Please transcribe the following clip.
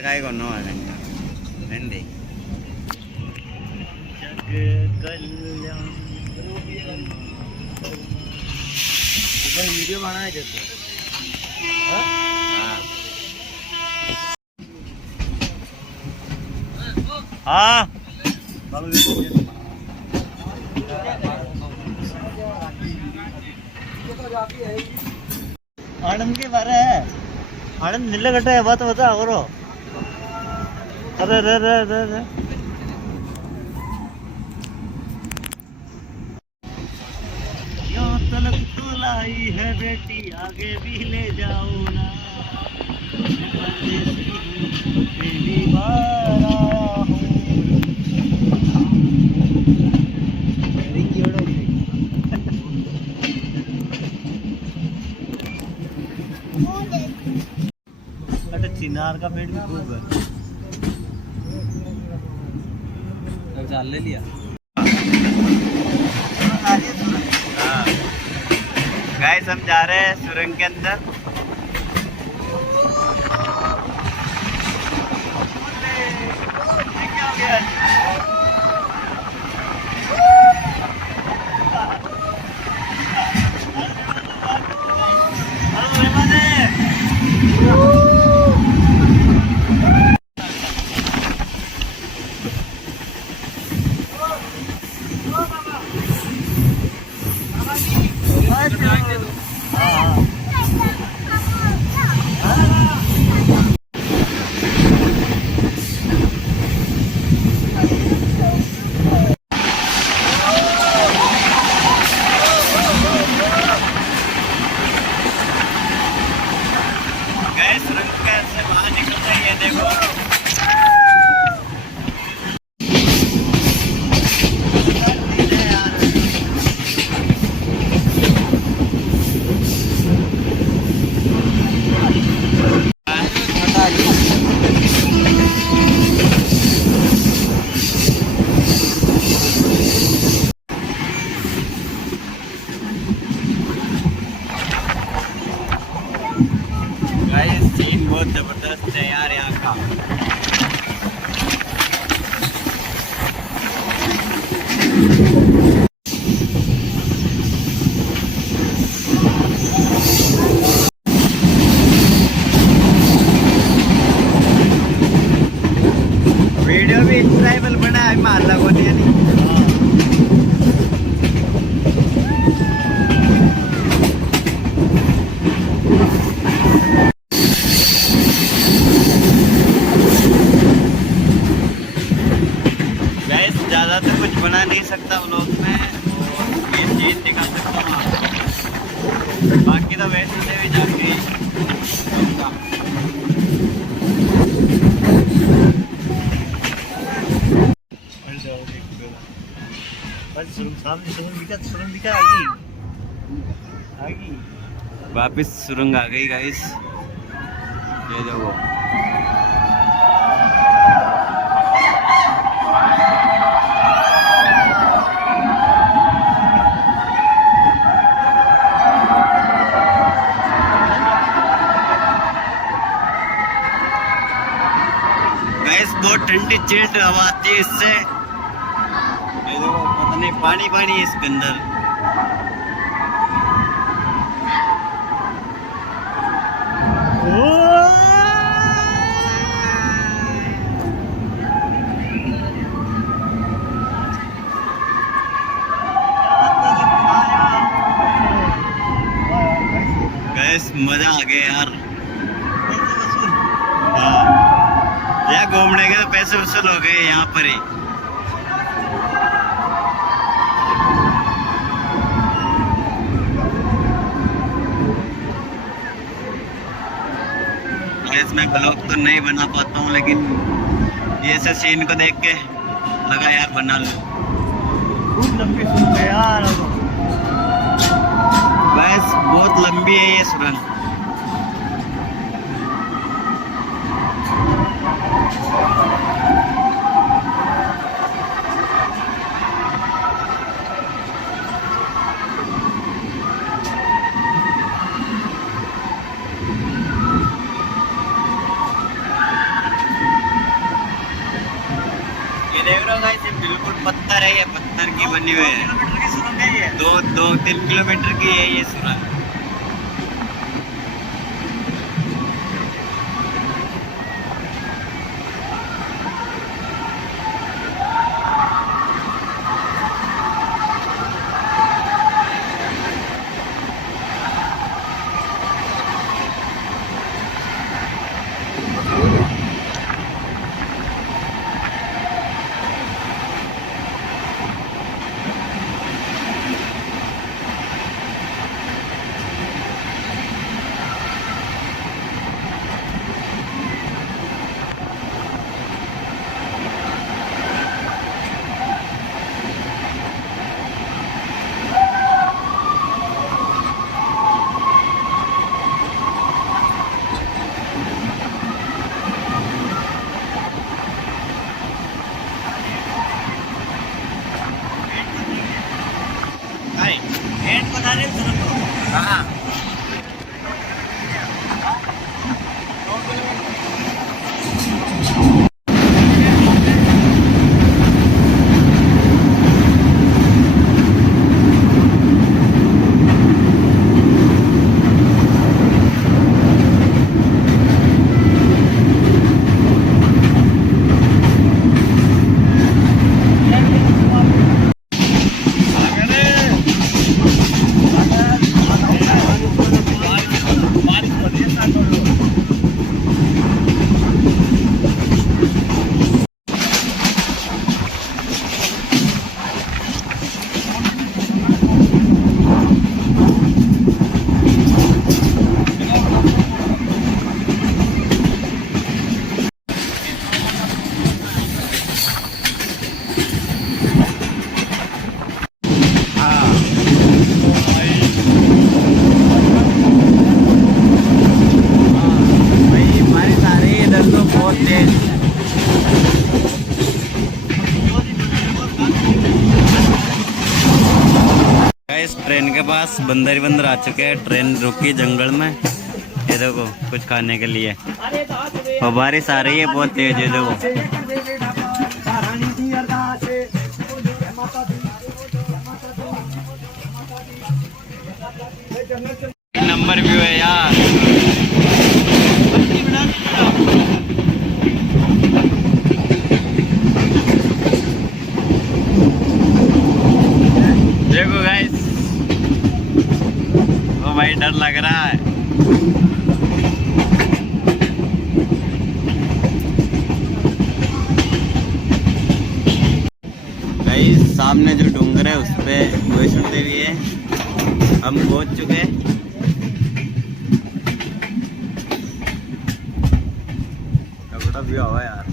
काय कोण हिंदी वीडियो बनाए देते हाँ आनंद के बारे है आनंद नीले कटे है बात बता करो अरे रे रे रे रे यहाँ तलक तो लाई है बेटी आगे भी ले जाओ ना परदेसी हूँ पहली बार आया हूँ चिनार का पेड़ भी खूब है चाल ले लिया गाइस हम जा रहे हैं सुरंग के अंदर सीन बहुत जबरदस्त है यार यहाँ का वीडियो भी इंस्टाग्राम बना है मारला को नहीं ज़्यादा तो कुछ बना नहीं सकता व्लॉग में और ये चीज़ दिखा सकता हूँ आपको बाकी तो वैसे से भी जाके वापिस सुरंग आ गई गाइस ये देखो बहुत ठंडी चिल्ड हवा आती है इससे ये देखो पता नहीं पानी पानी है इसके अंदर गैस मजा आ गया यार यहाँ घूमने के तो पैसे वसूल हो गए यहाँ पर ही इसमें ब्लॉग तो नहीं बना पाता हूँ लेकिन ये ऐसे सीन को देख के लगा यार बना लो बहुत लंबी सुरंग है यार बस बहुत लंबी है ये सुरंग लो गाइस, ये बिल्कुल पत्थर है, ये पत्थर की बनी हुई है। 2 किलोमीटर की सुरंग है ये। 2-3 किलोमीटर की है ये सुरंग। एंड बना रहे हैं सुरंग को। हाँ, भाई बारिश आ रही है इधर तो बहुत तेज। गाइस, ट्रेन के पास बंदर ही बंदर आ चुके हैं। ट्रेन रुकी जंगल में, ये देखो कुछ खाने के लिए। और बारिश आ रही है बहुत तेज, ये देखो। नंबर भी है यार। देखो गाइस, ओ भाई डर लग रहा है। गाइस, सामने जो डूंगर है उस पे वैष्णो देवी है। हम पहुंच चुके हैं। तगड़ा भी हवा यार।